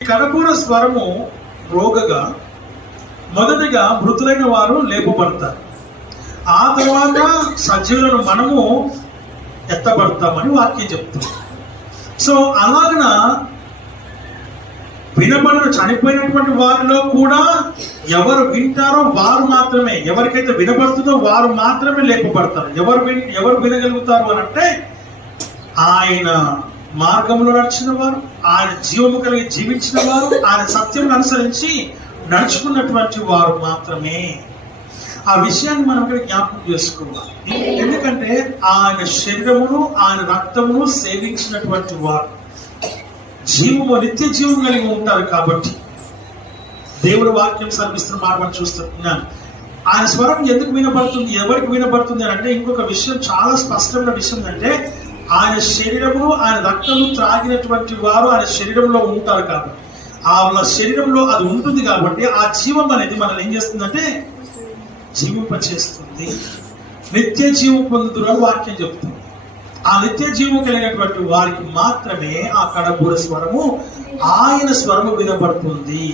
కడపూర స్వరము రోగగా మొదటిగా మృతులైన వారు లేపబడతారు, ఆ తర్వాత సజీవులను మనము ఎత్తబడతామని వాక్యం చెప్తుంది. సో అలాగన వినబడిన చనిపోయినటువంటి వారిలో కూడా ఎవరు వింటారో వారు మాత్రమే, ఎవరికైతే వినబడుతుందో వారు మాత్రమే లేపబడతారు. ఎవరు వినగలుగుతారు అని అంటే ఆయన మార్గంలో నడిచిన వారు, ఆయన జీవము కలిగి జీవించిన వారు, ఆయన సత్యం అనుసరించి నడుచుకున్నటువంటి వారు మాత్రమే. ఆ విషయాన్ని మనం ఇక్కడ జ్ఞాపకం చేసుకోవాలి. ఎందుకంటే ఆయన శరీరమును ఆయన రక్తమును సేవించినటువంటి వారు జీవము నిత్య జీవం కలిగి ఉంటారు. కాబట్టి దేవుడు వాక్యం సర్విస్తున్న మాట మనం చూస్తున్నాను. ఆయన స్వరం ఎందుకు వినబడుతుంది, ఎవరికి వినబడుతుంది అని అంటే ఇంకొక విషయం, చాలా స్పష్టమైన విషయం అంటే ఆయన శరీరమును ఆయన రక్తము త్రాగినటువంటి వారు ఆయన శరీరంలో ఉంటారు. కాబట్టి ఆ శరీరంలో అది ఉంటుంది కాబట్టి ఆ జీవం అనేది మనల్ని ఏం చేస్తుందంటే జీవింపచేస్తుంది. నిత్య జీవం పొందుతున్న వాక్యం చెప్తుంది. ఆ నిత్య జీవం కలిగినటువంటి వారికి మాత్రమే ఆ కడబూర స్వరము ఆయన స్వరము వినబడుతుంది.